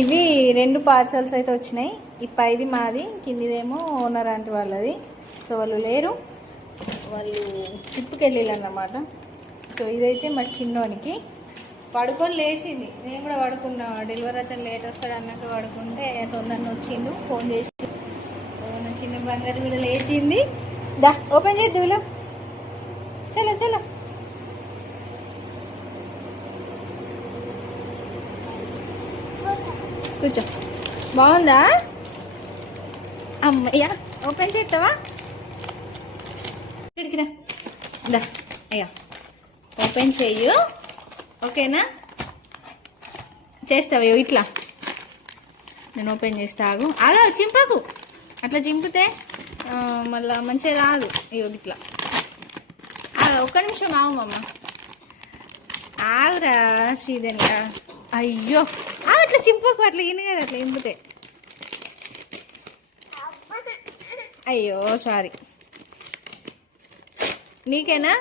ఇవి 2 పార్సల్స్ అయితే వచ్చినాయి. ఈ పైది మాది, కిందిదేమో ఓనర్ ఆంటీ వాళ్ళది. సో వాళ్ళు లేరు, వాళ్ళు ట్రిప్కి వెళ్ళాలన్నమాట. సో ఇదైతే మా చిన్నోనికి పడుకొని లేచింది. నేను కూడా పడుకున్నా, డెలివరీ అయితే లేట్ వస్తాడు అన్నట్టు పడుకుంటే తొందరగా వచ్చిండు ఫోన్ చేసి. నా చిన్న బంగారు కూడా లేచింది. దా ఓపెన్ చేద్దు ఇలా, చలో చలో. కూర్చో. బాగుందా అమ్మయ్య? ఓపెన్ చేస్తావా? ఇక్కడికి రా. దా అయ్యా ఓపెన్ చెయ్యు, ఓకేనా? చేస్తావా ఇట్లా? నేను ఓపెన్ చేస్తా. ఆగు ఆగా, చింపకు. అట్లా చింపితే మళ్ళీ మంచిగా రాదు. అయ్యో ఇట్లా ఒక్క నిమిషం ఆగుమమ్మ, ఆగురా శ్రీధన్య. అయ్యో అట్లా చింపకు, అట్లా ఇను కదా, అట్లా ఇంపితే. అయ్యో సారీ. నీకేనా?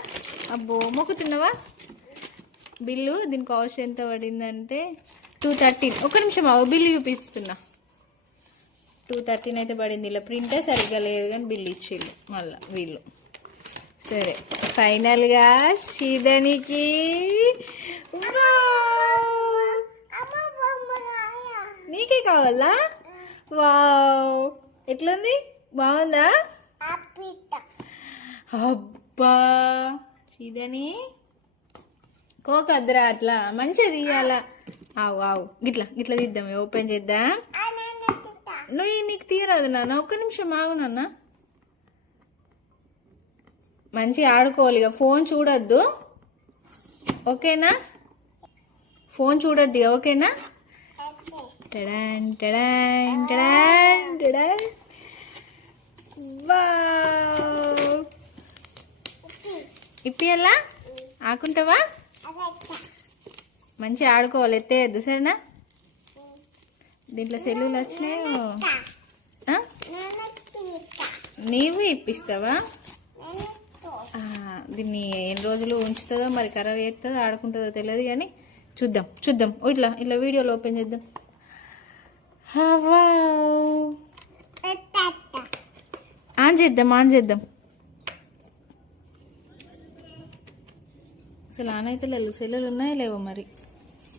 అబ్బో మొక్కుతున్నావా? బిల్లు దీని కాస్ట్ ఎంత పడిందంటే 213. ఒక్క నిమిషం బిల్లు చూపిస్తున్నా. 213 అయితే పడింది. ఇలా ప్రింటే సరిగ్గా లేదు కానీ బిల్లు ఇచ్చేళ్ళు మళ్ళీ వీళ్ళు. సరే ఫైనల్గా శ్రీధనికి నీకే కావాలా? వావ్ ఎట్లుంది? బాగుందా? అబ్బా శ్రీధని కోకద్రా, అట్లా మంచిగా తీయాలా. ఆవు ఆవు గిట్లా గిట్లా తీద్దాం, ఓపెన్ చేద్దాం. నువ్వు నీకు తీయరాదు నాన్న, ఒక్క నిమిషం ఆగు నాన్న. మంచిగా ఆడుకోవాలి. ఇక ఫోన్ చూడొద్దు, ఓకేనా? ఫోన్ చూడొద్దు, ఓకేనా? టడాన్ టడాన్ టడాన్ టడాన్. వావ్ ఇప్పియల్లా? ఆకుంటావా? మంచిగా ఆడుకోవాలి, ఎత్తేయద్దు సరేనా? దీంట్లో సెల్లులు వచ్చినాయో. నీవు ఇప్పిస్తావా? దీన్ని ఎన్ని రోజులు ఉంచుతుందో మరి, ఖరాబ్ చేస్తుందో ఆడుకుంటుందో తెలియదు కానీ చూద్దాం చూద్దాం. ఇట్లా ఇట్లా వీడియోలో ఓపెన్ చేద్దాం. ఆన్ చేద్దాం ఆన్ చేద్దాం. అసలు ఆన్ అయితే లేదు, సెల్లులు ఉన్నాయో లేవో మరి.